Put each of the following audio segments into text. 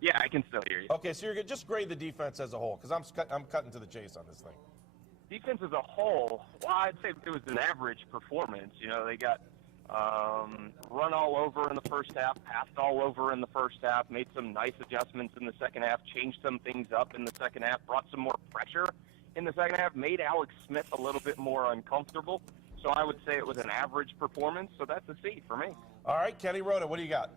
Yeah, I can still hear you. Okay, so you're going to just grade the defense as a whole, because I'm cutting to the chase on this thing. Defense as a whole, well, I'd say it was an average performance. You know, they got run all over in the first half, passed all over in the first half, made some nice adjustments in the second half, changed some things up in the second half, brought some more pressure in the second half, made Alex Smith a little bit more uncomfortable. So I would say it was an average performance, so that's a C for me. All right, Kenny Rhoda, what do you got?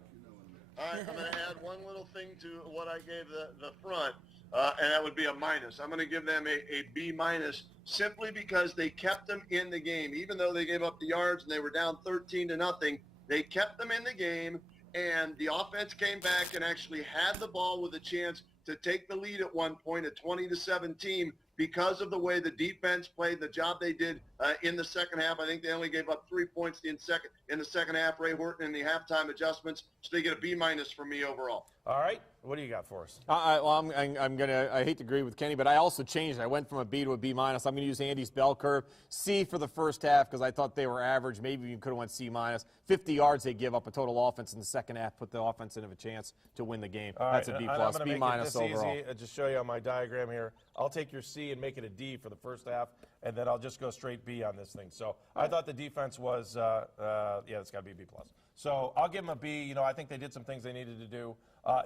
All right, I'm going to add one little thing to what I gave the front, and that would be a minus. I'm going to give them a B minus simply because they kept them in the game. Even though they gave up the yards and they were down 13-0, they kept them in the game, and the offense came back and actually had the ball with a chance to take the lead at one point at 20-17 because of the way the defense played, the job they did in the second half. I think they only gave up 3 points in the second half. Ray Horton in the halftime adjustments, so they get a B minus from me overall. All right, what do you got for us? I hate to agree with Kenny, but I also changed. I went from a B to a B minus. I'm going to use Andy's bell curve. C for the first half because I thought they were average. Maybe you could have went C minus. 50 yards they give up a total offense in the second half, put the offense in of a chance to win the game. All That's right, a B I'm plus, gonna B make minus it this overall. Easy. Just show you on my diagram here. I'll take your C and make it a D for the first half, and then I'll just go straight B on this thing. So I thought the defense was, yeah, it's got to be B plus. So I'll give them a B. You know, I think they did some things they needed to do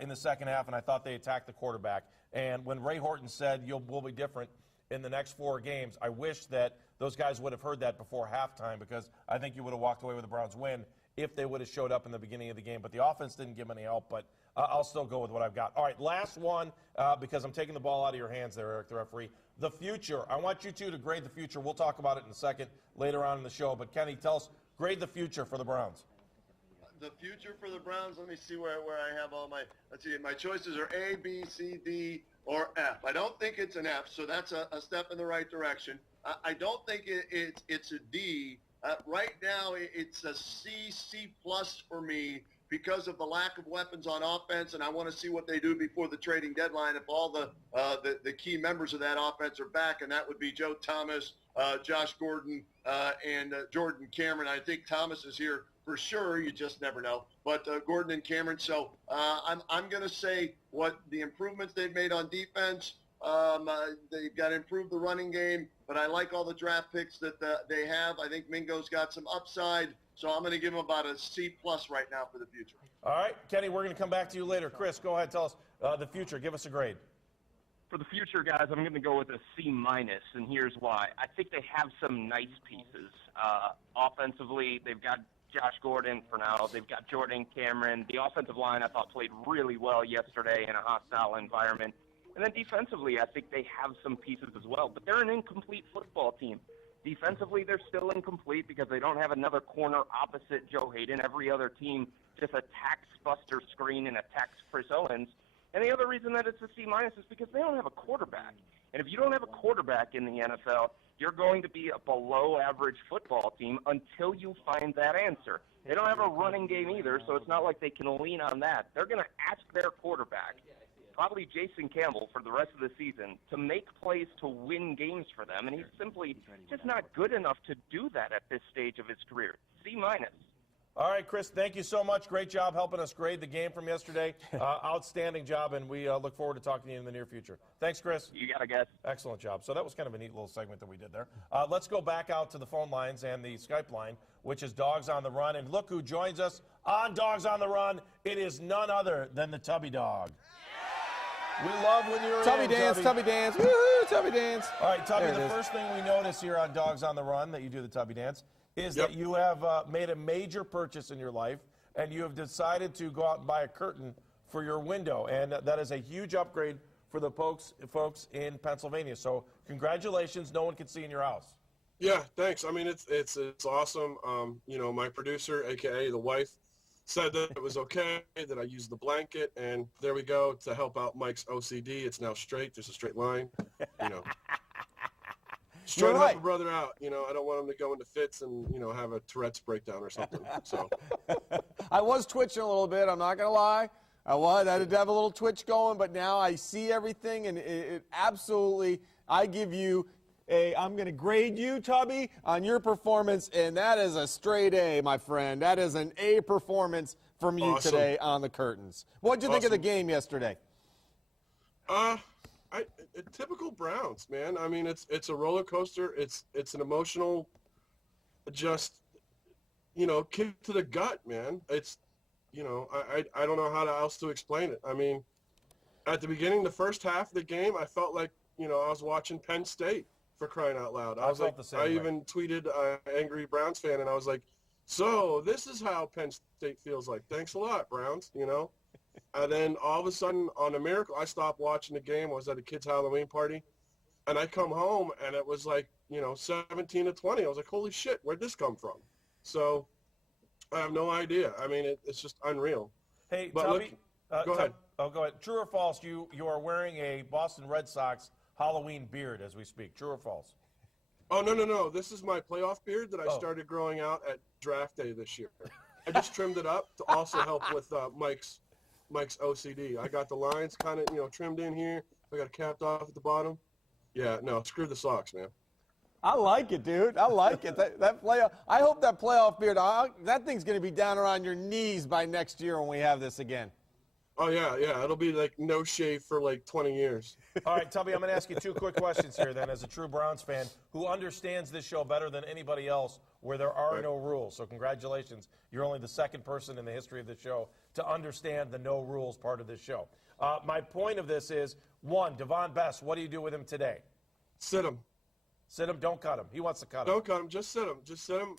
in the second half, and I thought they attacked the quarterback. And when Ray Horton said, we'll be different in the next 4 games, I wish that those guys would have heard that before halftime, because I think you would have walked away with the Browns win if they would have showed up in the beginning of the game. But the offense didn't give them any help, but I'll still go with what I've got. All right, last one, because I'm taking the ball out of your hands there, Eric, the referee. The future. I want you two to grade the future. We'll talk about it in a second later on in the show. But, Kenny, tell us, grade the future for the Browns. The future for the Browns, let me see where I have all let's see, my choices are A, B, C, D, or F. I don't think it's an F, so that's a step in the right direction. I don't think it's a D. Right now, it's a C, C plus for me because of the lack of weapons on offense, and I want to see what they do before the trading deadline if all the key members of that offense are back, and that would be Joe Thomas, Josh Gordon, and Jordan Cameron. I think Thomas is here for sure. You just never know. But Gordon and Cameron. So I'm going to say what the improvements they've made on defense. They've got to improve the running game, but I like all the draft picks that they have. I think Mingo's got some upside, so I'm going to give him about a C plus right now for the future. All right, Kenny, we're going to come back to you later. Chris, go ahead, tell us the future. Give us a grade. For the future, guys, I'm going to go with a C minus, and here's why. I think they have some nice pieces. Offensively, they've got Josh Gordon for now. They've got Jordan Cameron. The offensive line, I thought, played really well yesterday in a hostile environment. And then defensively, I think they have some pieces as well. But they're an incomplete football team. Defensively, they're still incomplete because they don't have another corner opposite Joe Hayden. Every other team just attacks Buster Screen and attacks Chris Owens. And the other reason that it's a C minus is because they don't have a quarterback. And if you don't have a quarterback in the NFL, you're going to be a below-average football team until you find that answer. They don't have a running game either, so it's not like they can lean on that. They're going to ask their quarterback, probably Jason Campbell for the rest of the season, to make plays to win games for them, and he's simply just not good enough to do that at this stage of his career. C minus. All right, Chris, thank you so much. Great job helping us grade the game from yesterday. Outstanding job, and we look forward to talking to you in the near future. Thanks, Chris. You got it, guys. Excellent job. So that was kind of a neat little segment that we did there. Let's go back out to the phone lines and the Skype line, which is Dogs on the Run. And look who joins us on Dogs on the Run. It is none other than the Tubby Dog. We love when you're Tubby Dance, Tubby Dance, woohoo, Tubby Dance. All right, Tubby, the first thing we notice here on Dogs on the Run that you do the Tubby Dance is that you have made a major purchase in your life, and you have decided to go out and buy a curtain for your window, and that is a huge upgrade for the folks in Pennsylvania. So congratulations. No one can see in your house. Yeah, thanks. I mean, it's awesome. You know, my producer, a.k.a. the wife, said that it was okay, that I used the blanket, and there we go to help out Mike's OCD. It's now straight. There's a straight line, you know. Straight to help a brother out. You know, I don't want him to go into fits and, you know, have a Tourette's breakdown or something. So I was twitching a little bit. I'm not going to lie. I had to have a little twitch going, but now I see everything, and it absolutely, I give you I'm going to grade you, Tubby, on your performance, and that is a straight A, my friend. That is an A performance from you Awesome. today on the curtains. What did you think of the game yesterday? Typical Browns, man. I mean, it's a roller coaster. It's an emotional, just, kick to the gut, man. It's, I don't know how else to explain it. I mean, at the beginning, the first half of the game, I felt like, I was watching Penn State, for crying out loud. I was like, I even tweeted angry Browns fan, and I was like, so this is how Penn State feels like. Thanks a lot, Browns, And then all of a sudden, on a miracle, I stopped watching the game. I was at a kid's Halloween party, and I come home, and it was like, 17-20. I was like, holy shit, where'd this come from? So I have no idea. I mean, it's just unreal. Hey, But Tubby, go ahead. Oh, go ahead. True or false? You are wearing a Boston Red Sox Halloween beard as we speak. True or false? Oh, no. This is my playoff beard that I started growing out at draft day this year. I just trimmed it up to also help with Mike's OCD. I got the lines kind of, trimmed in here. I got it capped off at the bottom. Yeah, no, screw the socks, man. I like it, dude. I like it. That playoff. I hope that playoff beard, that thing's going to be down around your knees by next year when we have this again. Oh, yeah. It'll be like no shave for like 20 years. All right, Tubby, I'm going to ask you two quick questions here then as a true Browns fan who understands this show better than anybody else where there are no rules. So congratulations. You're only the second person in the history of the show to understand the no rules part of this show. My point of this is, one, Devon Best, what do you do with him today? Sit him. Sit him, don't cut him. He wants to cut him. Don't cut him. Just sit him. Just sit him.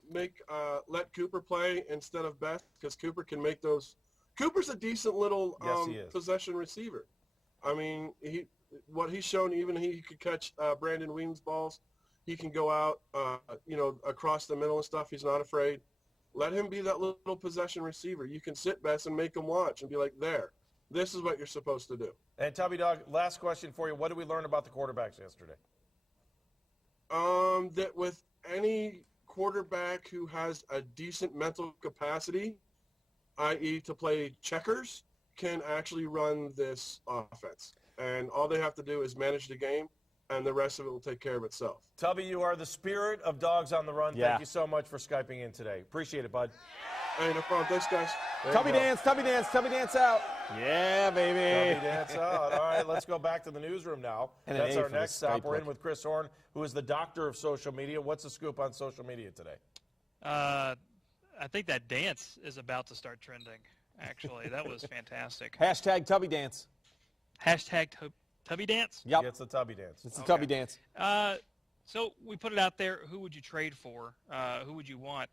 Let Cooper play instead of Best because Cooper can make those. Cooper's a decent little possession receiver. I mean, what he's shown, even he could catch Brandon Weems balls. He can go out, across the middle and stuff. He's not afraid. Let him be that little possession receiver. You can sit Best and make him watch and be like, there, this is what you're supposed to do. And Tubby Dog, last question for you. What did we learn about the quarterbacks yesterday? That with any quarterback who has a decent mental capacity, i.e. to play checkers, can actually run this offense. And all they have to do is manage the game, and the rest of it will take care of itself. Tubby, you are the spirit of Dogs on the Run. Yeah. Thank you so much for Skyping in today. Appreciate it, bud. Hey, no problem. Thanks, guys. Tubby Dance out. Yeah, baby. Tubby Dance out. All right, let's go back to the newsroom now. And that's an A our for the next stop. Skype We're in look. with Chris Horn, who is the doctor of social media. What's the scoop on social media today? I think that dance is about to start trending, actually. That was fantastic. Hashtag Tubby Dance. Hashtag Tubby Dance? Yep. It's the Tubby Dance. It's the Tubby Dance. So we put it out there. Who would you trade for? Who would you want?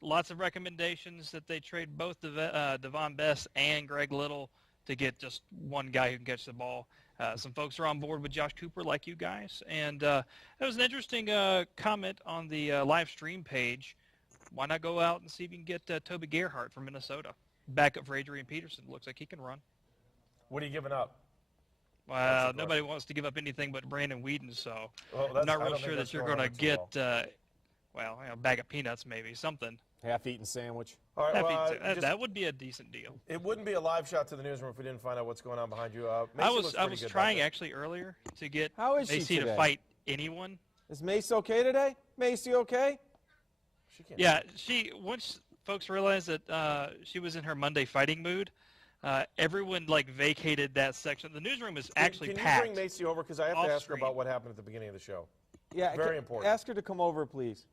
Lots of recommendations that they trade both Devon Best and Greg Little to get just one guy who can catch the ball. Some folks are on board with Josh Cooper like you guys. And that was an interesting comment on the live stream page. Why not go out and see if you can get Toby Gerhart from Minnesota? Backup for Adrian Peterson. Looks like he can run. What are you giving up? Well, nobody wants to give up anything but Brandon Whedon, so Well, I'm not I real don't think sure that's that you're going going on to too get, a bag of peanuts maybe, something. Half-eaten sandwich. All right, well, That would be a decent deal. it wouldn't be a live shot to the newsroom if we didn't find out what's going on behind you. Macie I looks was pretty good trying back actually earlier to get How is she Macie to today? fight anyone. Is Mace okay today? Macy okay? there. She can't. Yeah, once folks realized that she was in her Monday fighting mood, everyone vacated that section. The newsroom is actually Can packed. you bring Macie over? Because I have to ask her about what happened at the beginning of the show. Yeah. Very important. Ask her to come over, please.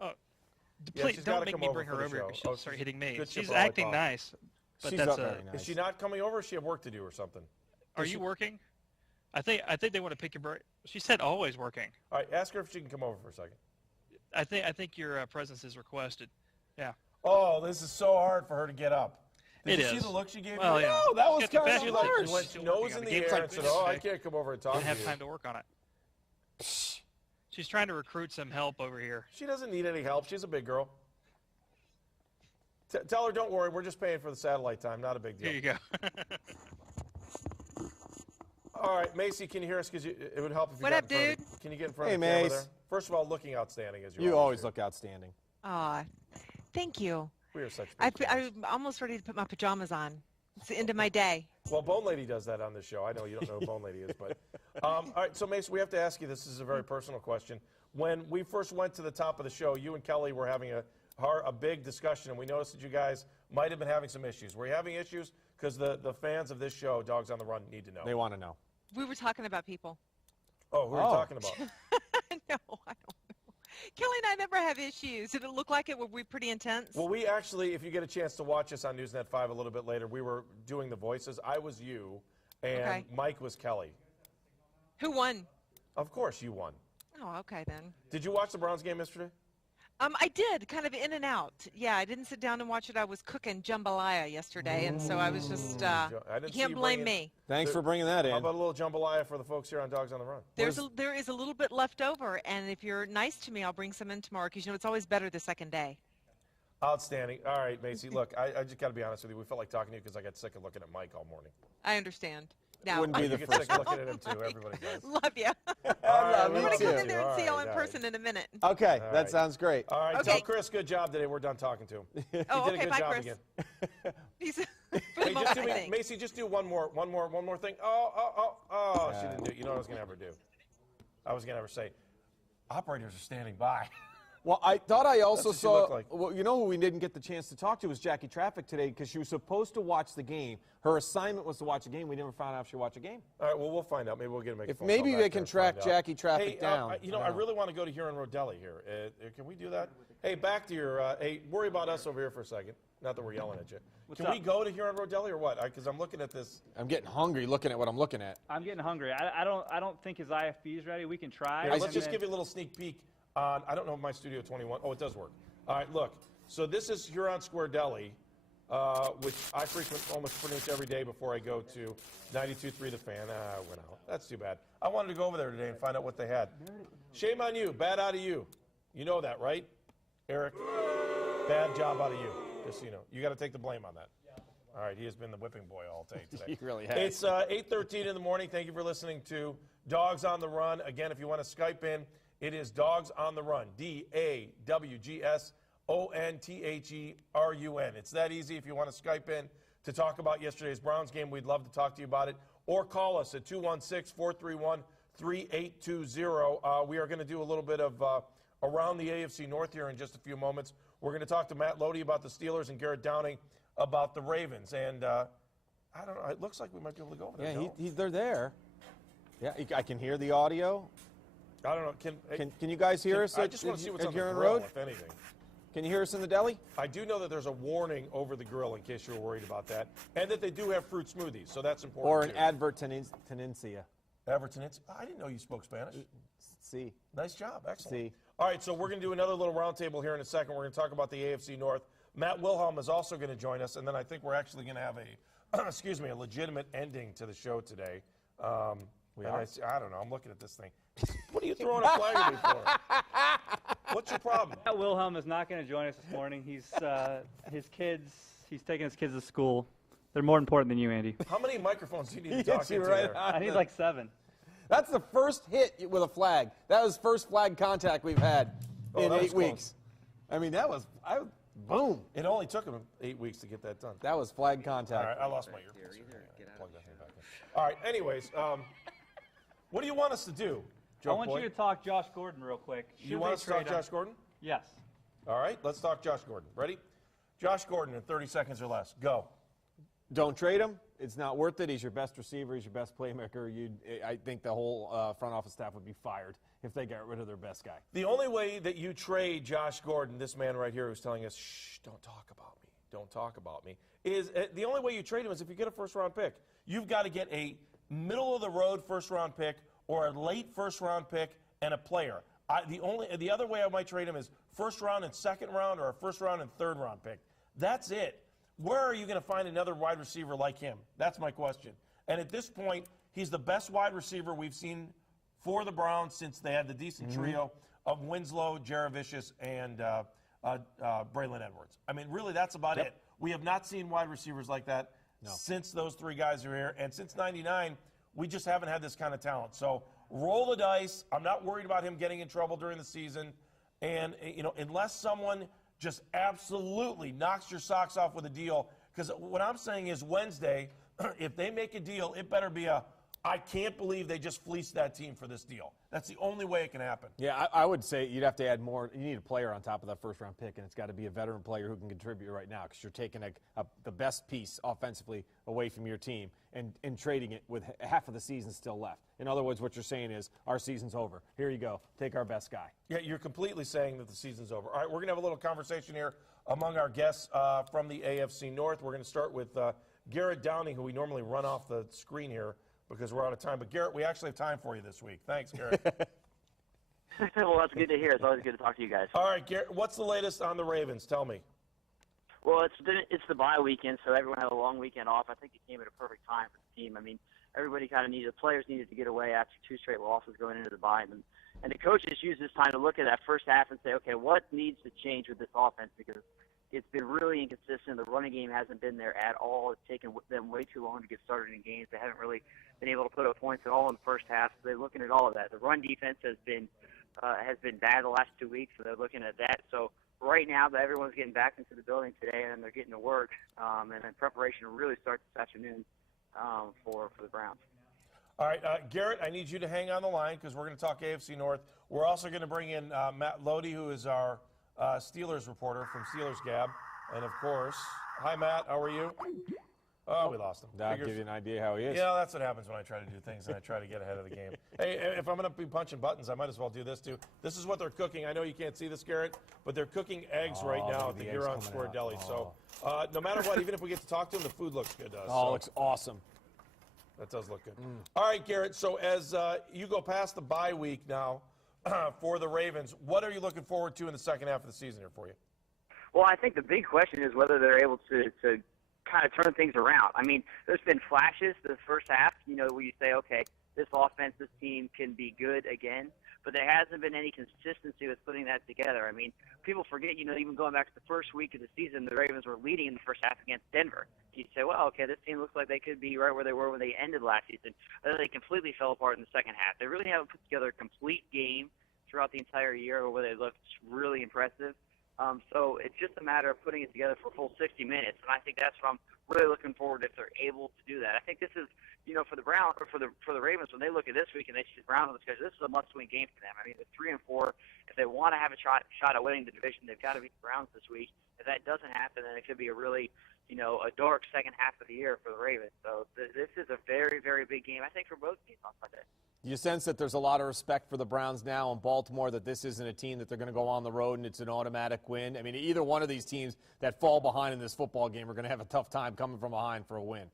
Please she's don't gotta make come me over bring for her the over show. because she'll Oh, start she's hitting me. good She's chip acting lollipop. nice, but She's that's not very nice. Is she not coming over? Or does she have work to do or something? Are you working? I think they want to pick your brain. She said always working. All right, ask her if she can come over for a second. I think your presence is requested. Yeah. Oh, this is so hard for her to get up. Did It you see is. the look she gave Well, me? yeah. No, that was She got kind the of best- harsh. She went Still nose working in on the it. Game's air like and said, this "Oh, I today. can't come over and talk Didn't to have you." time to work on it. She's trying to recruit some help over here. She doesn't need any help. She's a big girl. Tell her, don't worry, we're just paying for the satellite time. Not a big deal. Here you go. All right, Macie, can you hear us? Because it would help if you What got up, in front of dude? the, Can you get in front Hey, of the camera Mace. there? First of all, looking outstanding as You always look outstanding. Aw, thank you. We are such I, big I'm fans. almost ready to put my pajamas on. It's the end of my day. Well, Bone Lady does that on this show. I know you don't know who Bone Lady is, but all right. So, Mace, we have to ask you. This is a very personal question. When we first went to the top of the show, you and Kelly were having a big discussion, and we noticed that you guys might have been having some issues. Were you having issues? Because the fans of this show, Dogs on the Run, need to know. They want to know. We were talking about people. Oh, who are you talking about? No, I don't know. Kelly and I never have issues. Did it look like it? Were we pretty intense? Well, we actually, if you get a chance to watch us on Newsnet 5 a little bit later, we were doing the voices. I was you, and Mike was Kelly. Who won? Of course you won. Oh, okay then. Did you watch the Browns game yesterday? I did, kind of in and out. Yeah, I didn't sit down and watch it. I was cooking jambalaya yesterday, and so I was just, you can't blame me. Thanks for bringing that in. How about a little jambalaya for the folks here on Dogs on the Run? There is a little bit left over, and if you're nice to me, I'll bring some in tomorrow, because, it's always better the second day. Outstanding. All right, Macie, look, I just got to be honest with you. We felt like talking to you because I got sick of looking at Mike all morning. I understand. Now, Wouldn't be the get first. sick of looking at him, too. Everybody does. Love you. I'm I'm going to come in there and see y'all in person in a minute. Okay, All that right. sounds great. All right, Okay. tell Chris, good job today. We're done talking to him. Oh, He did a okay, good bye, job Chris. again. He's for Hey, the just moment, do I me, think. Macie, just do one more thing. Oh, she didn't do it. You know what I was going to have her do? I was going to have her say, operators are standing by. Well, I thought I also That's what she looked saw. like. Well, you know who we didn't get the chance to talk to was Jackie Traffic today, because she was supposed to watch the game. Her assignment was to watch a game. We never found out if she watched a game. All right, well, we'll find out. Maybe we'll get to make a If phone maybe call they back can there and track find out. Jackie Traffic Hey, down. I really want to go to Huron Rodelli here. Can we do that? Hey, back to your. Hey, worry about us over here for a second. Not that we're yelling at you. Can we go to Huron Rodelli or what? Because I'm looking at this. I'm getting hungry looking at what I'm looking at. I'm getting hungry. I don't think his IFB is ready. We can try. Here, let's and just then- give you a little sneak peek on. I don't know if my Studio 21. Oh, it does work. All right, look. So this is Huron Square Deli, which I frequent almost pretty much every day before I go to 92.3 The Fan. I went out. That's too bad. I wanted to go over there today and find out what they had. Shame on you. Bad out of you. You know that, right, Eric? Bad job out of you. Just so you know. You got to take the blame on that. All right, he has been the whipping boy all day today. He really has. It's 8:13 in the morning. Thank you for listening to Dogs on the Run. Again, if you want to Skype in, it is Dogs on the Run. DAWGSONTHERUN. It's that easy. If you want to Skype in to talk about yesterday's Browns game, we'd love to talk to you about it. Or call us at 216-431-3820. We are going to do a little bit of around the AFC North here in just a few moments. We're going to talk to Matt Lodi about the Steelers and Garrett Downing about the Ravens. And I don't know. It looks like we might be able to go over there. Yeah, no? they're there. Yeah, I can hear the audio. I don't know. Can you guys hear us? I just want to see what's at on the Huron grill, Road? if anything. Can you hear us in the deli? I do know that there's a warning over the grill in case you were worried about that, and that they do have fruit smoothies, so that's important. Or an too. advertencia? Advertenance. I didn't know you spoke Spanish. See. Nice job. Excellent. See. All right, so we're going to do another little roundtable here in a second. We're going to talk about the AFC North. Matt Wilhelm is also going to join us, and then I think we're actually going to have a, excuse me, a legitimate ending to the show today. I don't know. I'm looking at this thing. What are you throwing a flag at me for? What's your problem? Matt Wilhelm is not going to join us this morning. He's his kids. He's taking his kids to school. They're more important than you, Andy. How many microphones do you need He to talk hits you into right there? on I need the- like 7. That's the first hit with a flag. That was first flag contact we've had in that was 8 close. weeks. I mean, that was boom. It only took him 8 weeks to get that done. That was flag All contact. right, I lost my earpiece. Plug that thing back in. All right, anyways, what do you want us to do, Joe I want Boy? you to talk Josh Gordon real quick. You want us to talk Josh Gordon? Yes. All right, let's talk Josh Gordon. Ready? Josh Gordon in 30 seconds or less. Go. Don't trade him. It's not worth it. He's your best receiver. He's your best playmaker. I think the whole front office staff would be fired if they got rid of their best guy. The only way that you trade Josh Gordon, this man right here who's telling us, shh, don't talk about me, don't talk about me, is the only way you trade him is if you get a first-round pick. You've got to get a middle-of-the-road first-round pick or a late first-round pick and a player. The other way I might trade him is first-round and second-round or a first-round and third-round pick. That's it. Where are you going to find another wide receiver like him? That's my question. And at this point, he's the best wide receiver we've seen for the Browns since they had the decent trio of Winslow, Jaravicius, and Braylon Edwards. I mean, really, that's about it. We have not seen wide receivers like that since those three guys are here. And since 99, we just haven't had this kind of talent. So roll the dice. I'm not worried about him getting in trouble during the season. And, unless someone just absolutely knocks your socks off with a deal, because what I'm saying is Wednesday, if they make a deal, it better be a I can't believe they just fleeced that team for this deal. That's the only way it can happen. Yeah, I would say you'd have to add more. You need a player on top of that first-round pick, and it's got to be a veteran player who can contribute right now because you're taking the best piece offensively away from your team and trading it with half of the season still left. In other words, what you're saying is our season's over. Here you go. Take our best guy. Yeah, you're completely saying that the season's over. All right, we're going to have a little conversation here among our guests from the AFC North. We're going to start with Garrett Downing, who we normally run off the screen here because we're out of time. But, Garrett, we actually have time for you this week. Thanks, Garrett. Well, that's good to hear. It's always good to talk to you guys. All right, Garrett, what's the latest on the Ravens? Tell me. Well, it's the bye weekend, so everyone had a long weekend off. I think it came at a perfect time for the team. I mean, everybody kind of players needed to get away after 2 straight losses going into the bye. And the coaches used this time to look at that first half and say, okay, what needs to change with this offense? Because it's been really inconsistent. The running game hasn't been there at all. It's taken them way too long to get started in games. They haven't really been able to put up points at all in the first half. So they're looking at all of that. The run defense has been bad the last 2 weeks, so they're looking at that. So right now, everyone's getting back into the building today, and they're getting to work. And then preparation really starts this afternoon for the Browns. All right, Garrett, I need you to hang on the line because we're going to talk AFC North. We're also going to bring in Matt Lodi, who is our Steelers reporter from Steelers Gab. And, of course, hi, Matt. How are you? Oh, we lost him. That'll give you an idea how he is. Yeah, that's what happens when I try to do things and I try to get ahead of the game. Hey, if I'm going to be punching buttons, I might as well do this, too. This is what they're cooking. I know you can't see this, Garrett, but they're cooking eggs right now at the Huron Square Deli. So no matter what, even if we get to talk to them, the food looks good to us. Oh, it looks awesome. That does look good. All right, Garrett, so as you go past the bye week now for the Ravens, what are you looking forward to in the second half of the season here for you? Well, I think the big question is whether they're able to kind of turn things around. I mean, there's been flashes the first half, where you say, okay, this offense, this team can be good again, but there hasn't been any consistency with putting that together. I mean, people forget, even going back to the first week of the season, the Ravens were leading in the first half against Denver. You'd say, well, okay, this team looks like they could be right where they were when they ended last season. But then they completely fell apart in the second half. They really haven't put together a complete game throughout the entire year where they looked really impressive. So it's just a matter of putting it together for a full 60 minutes, and I think that's what I'm really looking forward to if they're able to do that. I think this is, for the Browns or for the Ravens, when they look at this week and they see the Browns on the schedule, this is a must-win game for them. I mean, they're 3-4. If they want to have a shot at winning the division, they've got to beat the Browns this week. If that doesn't happen, then it could be a really, a dark second half of the year for the Ravens. So this is a very, very big game, I think, for both teams on Sunday. You sense that there's a lot of respect for the Browns now in Baltimore, that this isn't a team that they're going to go on the road and it's an automatic win. I mean, either one of these teams that fall behind in this football game are going to have a tough time coming from behind for a win.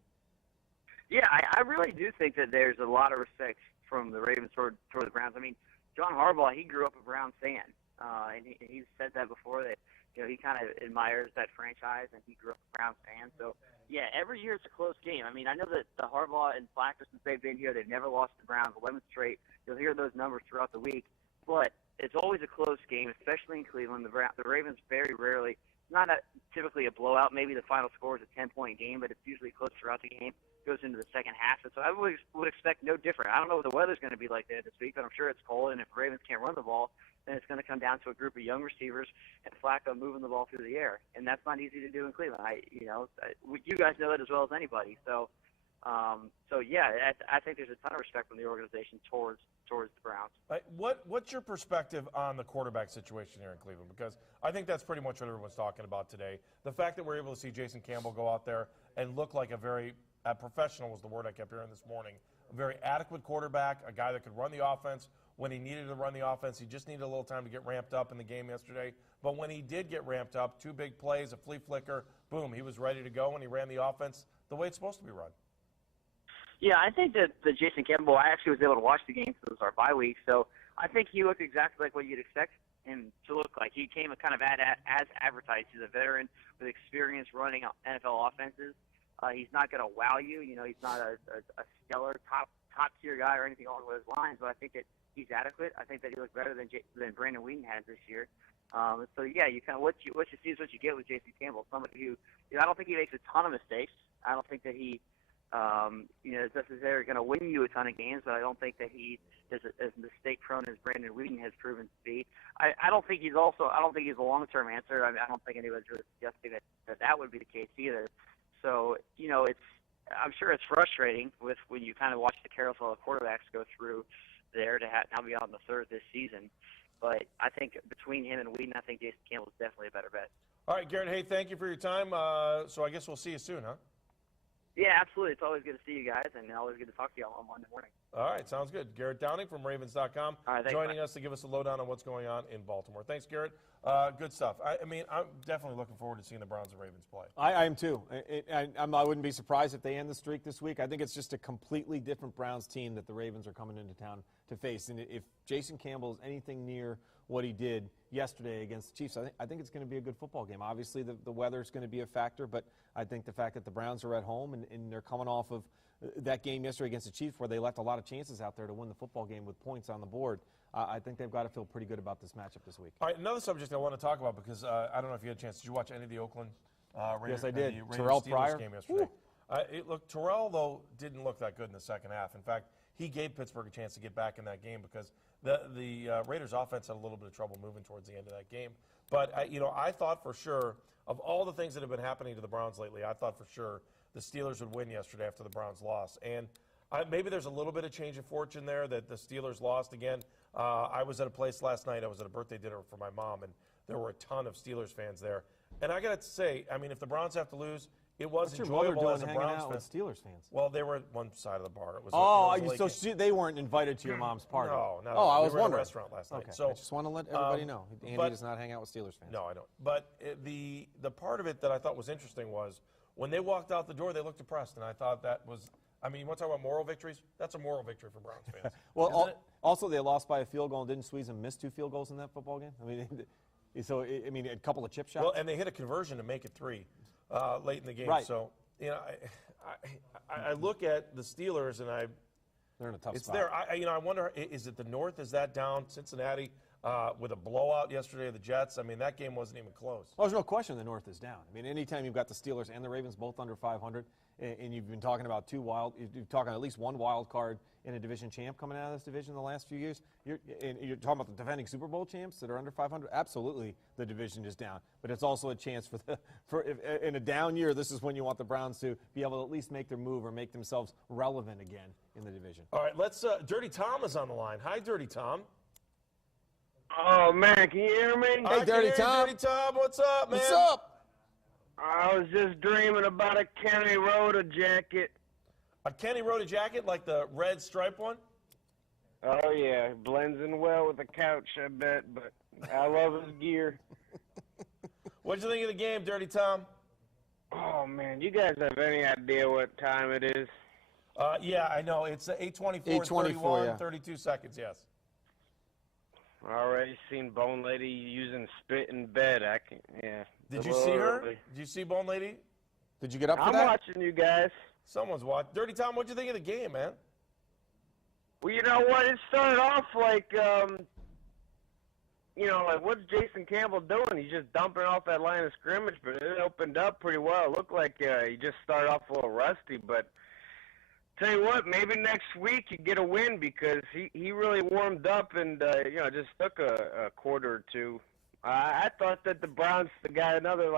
Yeah, I really do think that there's a lot of respect from the Ravens toward the Browns. I mean, John Harbaugh, he grew up a Browns fan, and he's said that before, that he kind of admires that franchise, and he grew up a Browns fan. So, yeah, every year it's a close game. I mean, I know that the Harbaugh and Flacco, since they've been here, they've never lost to the Browns 11 straight. You'll hear those numbers throughout the week. But it's always a close game, especially in Cleveland. The Ravens very rarely, not typically a blowout. Maybe the final score is a 10-point game, but it's usually close throughout the game. Goes into the second half. And so I would expect no different. I don't know what the weather's going to be like there this week, but I'm sure it's cold. And if the Ravens can't run the ball, then it's going to come down to a group of young receivers and Flacco moving the ball through the air. And that's not easy to do in Cleveland. You guys know that as well as anybody. So yeah, I think there's a ton of respect from the organization towards the Browns. What's your perspective on the quarterback situation here in Cleveland? Because I think that's pretty much what everyone's talking about today. The fact that we're able to see Jason Campbell go out there and look like a very professional was the word I kept hearing this morning. A very adequate quarterback, a guy that could run the offense. When he needed to run the offense, he just needed a little time to get ramped up in the game yesterday. But when he did get ramped up, 2 big plays, a flea flicker, boom, he was ready to go, and he ran the offense the way it's supposed to be run. Yeah, I think that Jason Campbell, I actually was able to watch the game because it was our bye week, so I think he looked exactly like what you'd expect him to look like. He came kind of as advertised. He's a veteran with experience running NFL offenses. He's not going to wow you. He's not a stellar top-tier guy or anything along those lines, but I think that he's adequate. I think that he looks better than Brandon Whedon has this year. So, yeah, you kind of what you see is what you get with Jason Campbell, somebody who I don't think he makes a ton of mistakes. I don't think that he is necessarily going to win you a ton of games, but I don't think that he is as mistake-prone as Brandon Whedon has proven to be. I don't think he's a long-term answer. I don't think anybody's really suggesting that would be the case either. So, I'm sure it's frustrating when you kind of watch the carousel of quarterbacks go through there to now be on the third this season. But I think between him and Whedon, I think Jason Campbell is definitely a better bet. All right, Garrett, hey, thank you for your time. So I guess we'll see you soon, huh? Yeah, absolutely. It's always good to see you guys, and always good to talk to you all on Monday morning. All right, sounds good. Garrett Downing from Ravens.com joining us to give us a lowdown on what's going on in Baltimore. Thanks, Garrett. Good stuff. I mean, I'm definitely looking forward to seeing the Browns and Ravens play. I am too. I wouldn't be surprised if they end the streak this week. I think it's just a completely different Browns team that the Ravens are coming into town to face. And if Jason Campbell is anything near what he did yesterday against the Chiefs, I think it's going to be a good football game. Obviously, the weather is going to be a factor, but I think the fact that the Browns are at home and they're coming off of that game yesterday against the Chiefs where they left a lot of chances out there to win the football game with points on the board, I think they've got to feel pretty good about this matchup this week. All right, another subject I want to talk about because I don't know if you had a chance. Did you watch any of the Oakland Raiders? Yes, I did. Terrell Pryor game yesterday. Terrell, though, didn't look that good in the second half. In fact, he gave Pittsburgh a chance to get back in that game because the Raiders' offense had a little bit of trouble moving towards the end of that game. But, I thought for sure, of all the things that have been happening to the Browns lately, I thought for sure the Steelers would win yesterday after the Browns lost. And maybe there's a little bit of change of fortune there that the Steelers lost again. I was at a place last night. I was at a birthday dinner for my mom, and there were a ton of Steelers fans there. And I got to say, I mean, if the Browns have to lose, it was What's enjoyable your mother as a doing Browns hanging out fan. with Steelers fans? Well, they were at one side of the bar. It was They weren't invited to your mom's party. No. I was we were wondering. at a restaurant last night. Okay. So I just want to let everybody know. Andy does not hang out with Steelers fans. No, I don't. But the part of it that I thought was interesting was when they walked out the door, they looked depressed, and I thought that was. I mean, you want to talk about moral victories? That's a moral victory for Browns fans. Well, also they lost by a field goal and didn't squeeze and miss 2 field goals in that football game. I mean, a couple of chip shots. Well, and they hit a conversion to make it 3 late in the game. Right. So, I look at the Steelers and they're in a tough it's spot. there. I wonder, is it the North? Is that down? Cincinnati with a blowout yesterday of the Jets. I mean, that game wasn't even close. Well, there's no question the North is down. I mean, anytime you've got the Steelers and the Ravens both under 500, and you've been talking about you're talking at least one wild card in a division champ coming out of this division in the last few years. You're talking about the defending Super Bowl champs that are under 500. Absolutely, the division is down, but it's also a chance in a down year. This is when you want the Browns to be able to at least make their move or make themselves relevant again in the division. All right, let's. Dirty Tom is on the line. Hi, Dirty Tom. Oh man, can you hear me? Hey, Dirty Tom. Dirty Tom, what's up, man? What's up? I was just dreaming about a Kenny Rhoda jacket. A Kenny Rhoda jacket, like the red stripe one? Oh yeah, blends in well with the couch, I bet. But I love his gear. What'd you think of the game, Dirty Tom? Oh man, you guys have any idea what time it is? Yeah, I know. It's 8:24, 8:24, yeah. 32 seconds. Yes. Already seen Bone Lady using spit in bed. Yeah. Did you see her? Did you see Bone Lady? Did you get up for I'm that? watching you guys. Someone's watching. Dirty Tom, what'd you think of the game, man? Well, you know what? It started off like, what's Jason Campbell doing? He's just dumping off that line of scrimmage, but it opened up pretty well. It looked like he just started off a little rusty, but tell you what, maybe next week you get a win because he really warmed up and, just took a quarter or two. I thought that the Browns got another,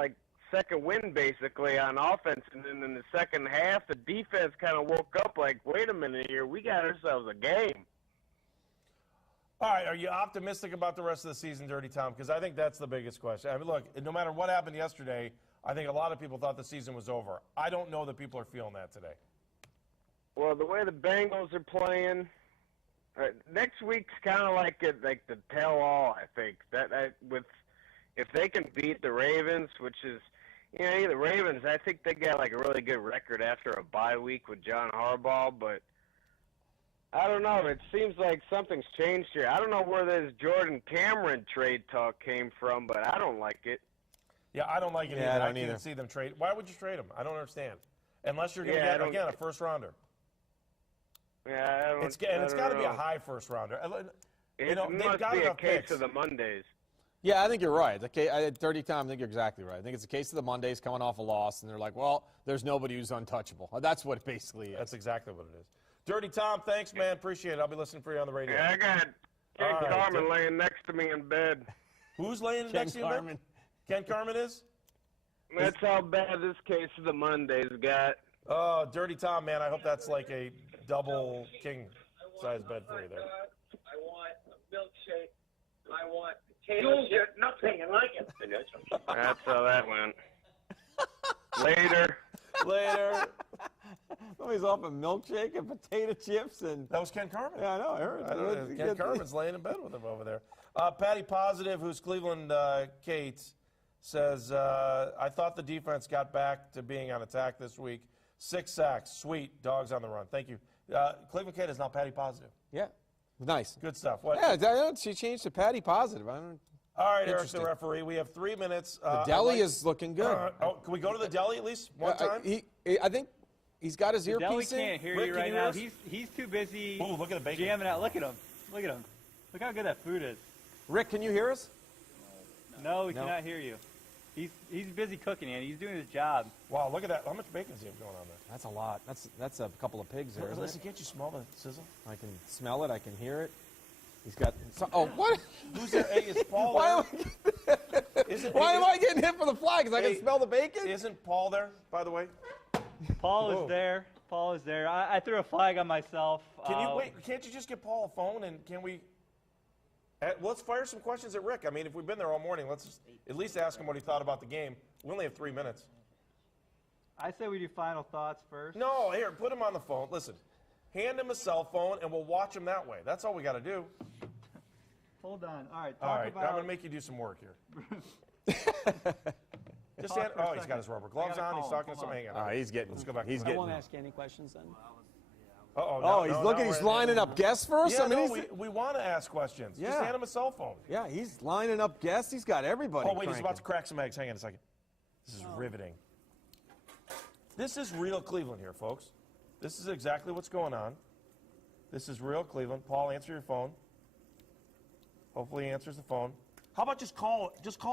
second win basically on offense, and then in the second half, the defense kind of woke up like, wait a minute here, we got ourselves a game. All right, are you optimistic about the rest of the season, Dirty Tom? Because I think that's the biggest question. I mean, look, no matter what happened yesterday, I think a lot of people thought the season was over. I don't know that people are feeling that today. Well, the way the Bengals are playing, next week's kind of like the tell-all, I think. If they can beat the Ravens, which is, the Ravens, I think they got a really good record after a bye week with John Harbaugh, but I don't know. It seems like something's changed here. I don't know where this Jordan Cameron trade talk came from, but I don't like it. Yeah, I don't like it Yeah, either. I I don't either. can't see them trade. Why would you trade him? I don't understand. Unless you're going to get, again, a first-rounder. Yeah, it's got to be a high first-rounder. It they've must got be a enough case picks. of the Mondays. Yeah, I think you're right. At 30 times, I think you're exactly right. I think it's a case of the Mondays coming off a loss, and they're like, well, there's nobody who's untouchable. That's what it basically is. That's exactly what it is. Dirty Tom, thanks, man. Appreciate it. I'll be listening for you on the radio. Yeah, I got Ken Carmen laying next to me in bed. Who's laying next to you in bed? Ken Carmen is? That's how bad this case of the Mondays got. Oh, Dirty Tom, man, I hope that's like a double king-size bed for you there. I want a milkshake. I want potato chip. Nothing like it. That's how that went. Later. Later. Somebody's off a milkshake and potato chips and. That was Ken Carmen. Yeah, I know. I heard. Ken Carmen's laying in bed with him over there. Patty Positive, who's Cleveland Kate, says, I thought the defense got back to being on attack this week. 6 sacks. Sweet. Dogs on the run. Thank you. Cleveland Kate is now Patty Positive. Yeah. Nice. Good stuff. What? Yeah, she changed to Patty Positive. I don't. All right, Eric, the referee. We have 3 minutes. The deli is looking good. Can we go to the deli at least one time? I think he's got his earpiece in. Deli can't hear Rick, you can right you now. hear us? He's too busy. Ooh, look at the bacon. Jamming out. Look at him. Look at him. Look how good that food is. Rick, can you hear us? No, we cannot hear you. He's busy cooking, and he's doing his job. Wow, look at that. How much bacon is he have going on there? That's a lot. That's a couple of pigs there, isn't Listen, it? can't you smell the sizzle? I can smell it. I can hear it. He's got. Oh, what? Who's there? Hey, is Paul Why there? Why am I getting hit for the flag? Because I can smell the bacon? Isn't Paul there, by the way? Paul is there. Paul is there. I threw a flag on myself. Can you wait? Can't you just get Paul a phone and can we? Let's fire some questions at Rick. I mean, if we've been there all morning, let's just at least ask him what he thought about the game. We only have 3 minutes. I say we do final thoughts first. No, here, put him on the phone. Listen, hand him a cell phone and we'll watch him that way. That's all we got to do. Hold on. All right. All right, I'm going to make you do some work here. Just hand, oh, he's got his rubber gloves on. He's talking to some. Hang on. All right, he's getting. Let's go back. He's I getting. won't ask you any questions then. Uh-oh, He's looking. He's lining up guests for us. Yeah, I mean, we want to ask questions. Yeah. Just hand him a cell phone. Yeah, he's lining up guests. He's got everybody. Oh, wait, he's cranking. about to crack some eggs. Hang on a second. This is riveting. This is real Cleveland here, folks. This is exactly what's going on. This is real Cleveland. Paul, answer your phone. Hopefully he answers the phone. How about just call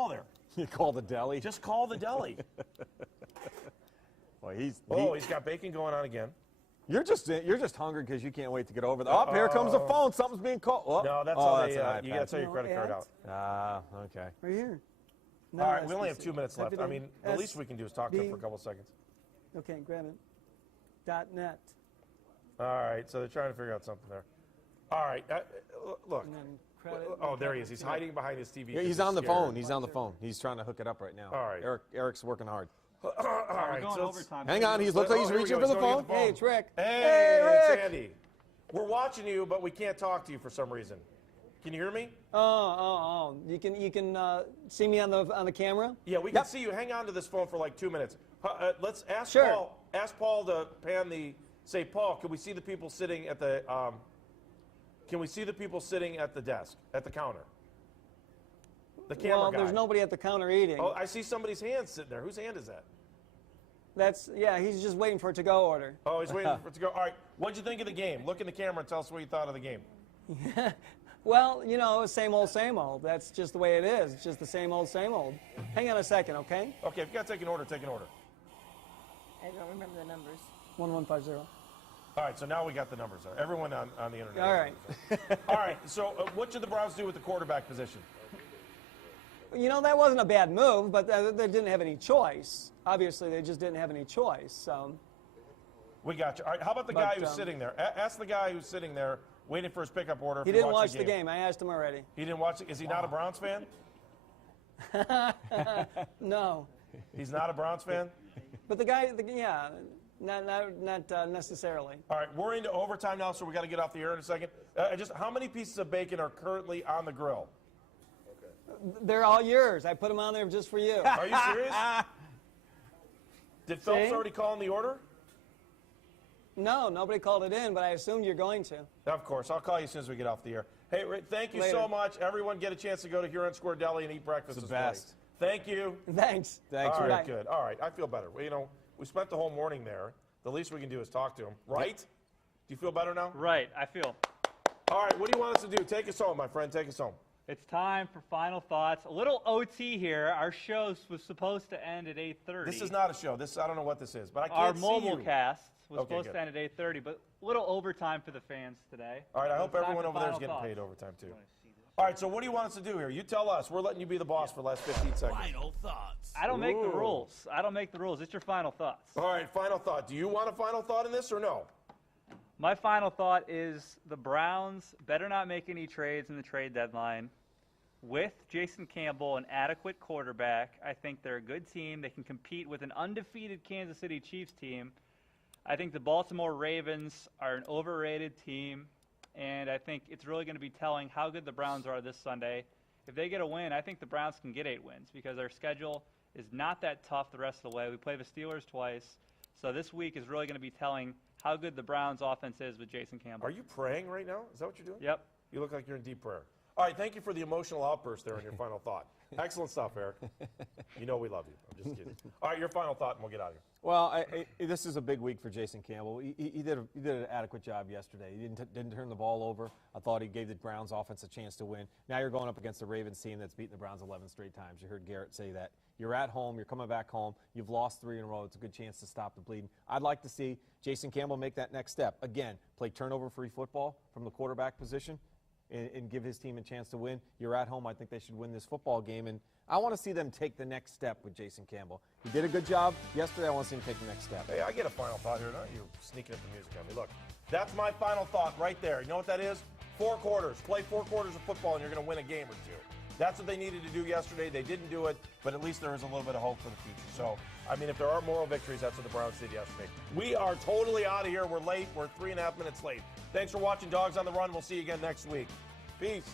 there? You call the deli. Just call the deli. Well, he's got bacon going on again. You're just hungry because you can't wait to get over there. Oh, here comes the phone. Something's being called. Oh. No, that's how they. You got to tell your credit card out. Okay. Right here. No, all right, we only have 2 minutes left. I mean, the least we can do is talk to him for a couple seconds. Okay, grab it. .net. All right, so they're trying to figure out something there. All right, look. Oh, there he is. He's hiding behind his TV. Yeah, he's on the phone. He's on the phone. He's trying to hook it up right now. All right. Eric's working hard. All right, We're going overtime. Hang on. He looks like he's reaching for the phone. Hey, it's Rick. Hey, Rick. it's Andy. We're watching you, but we can't talk to you for some reason. Can you hear me? Oh. You can see me on the camera? Yeah, we can see you. Hang on to this phone for like 2 minutes. Let's ask Sure. Paul. Ask Paul to pan the. Say, Paul, can we see the people sitting at the? Can we see the people sitting at the desk, at the counter? The camera guy. There's nobody at the counter eating. Oh, I see somebody's hand sitting there. Whose hand is that? He's just waiting for a to-go order. Oh, he's waiting for it to go. All right, what'd you think of the game? Look in the camera and tell us what you thought of the game. Well, same old, same old. That's just the way it is. It's just the same old, same old. Hang on a second, okay? Okay, if you got to take an order, take an order. I don't remember the numbers. 1150. All right, so now we got the numbers there. Everyone on the internet. All right. All right, so what should the Browns do with the quarterback position? That wasn't a bad move, but they didn't have any choice. Obviously, they just didn't have any choice. We got you. All right, how about the guy who's sitting there? Ask the guy who's sitting there waiting for his pickup order. He didn't watch the game. I asked him already. He didn't watch it? Is he not a Browns fan? No. He's not a Browns fan? But the guy, not necessarily. All right, we're into overtime now, so we got to get off the air in a second. Just how many pieces of bacon are currently on the grill? They're all yours. I put them on there just for you. Are you serious? Did Phelps already call in the order? No, nobody called it in, but I assumed you're going to. Of course. I'll call you as soon as we get off the air. Hey, Rick, thank you so much. Everyone get a chance to go to Huron Square Deli and eat breakfast It's this the morning. best. Thank you. Thanks. Thanks, All Rick. right, good. All right, I feel better. Well, we spent the whole morning there. The least we can do is talk to him, right? Do you feel better now? Right, I feel. All right, what do you want us to do? Take us home, my friend. Take us home. It's time for final thoughts. A little OT here. Our show was supposed to end at 8:30. This is not a show. I don't know what this is, but I can't Our see mobile you. cast was Okay, supposed good. to end at 8:30, but a little overtime for the fans today. All right, I So hope it's time everyone for over there is final getting thoughts. paid overtime, too. All right, so what do you want us to do here? You tell us. We're letting you be the boss for the last 15 seconds. Final thoughts. I don't make the rules. I don't make the rules. It's your final thoughts. All right, final thought. Do you want a final thought in this or no? My final thought is the Browns better not make any trades in the trade deadline. With Jason Campbell, an adequate quarterback, I think they're a good team. They can compete with an undefeated Kansas City Chiefs team. I think the Baltimore Ravens are an overrated team, and I think it's really going to be telling how good the Browns are this Sunday. If they get a win, I think the Browns can get 8 wins because their schedule is not that tough the rest of the way. We play the Steelers twice, so this week is really going to be telling how good the Browns offense is with Jason Campbell. Are you praying right now? Is that what you're doing? Yep. You look like you're in deep prayer. All right, thank you for the emotional outburst there on your final thought. Excellent stuff, Eric. You know we love you. I'm just kidding. All right, your final thought, and we'll get out of here. Well, this is a big week for Jason Campbell. He did an adequate job yesterday. He didn't turn the ball over. I thought he gave the Browns offense a chance to win. Now you're going up against the Ravens team that's beaten the Browns 11 straight times. You heard Garrett say that. You're at home. You're coming back home. You've lost 3 in a row. It's a good chance to stop the bleeding. I'd like to see Jason Campbell make that next step. Again, play turnover-free football from the quarterback position and give his team a chance to win. You're at home. I think they should win this football game, and I want to see them take the next step with Jason Campbell. He did a good job yesterday. I want to see him take the next step. Hey, I get a final thought here. Now you're sneaking up the music on me. Look, that's my final thought right there. You know what that is? 4 quarters. Play 4 quarters of football, and you're going to win a game or 2. That's what they needed to do yesterday. They didn't do it, but at least there is a little bit of hope for the future. So, I mean, if there are moral victories, that's what the Browns did yesterday. We are totally out of here. We're late. We're 3.5 minutes late. Thanks for watching Dogs on the Run. We'll see you again next week. Peace.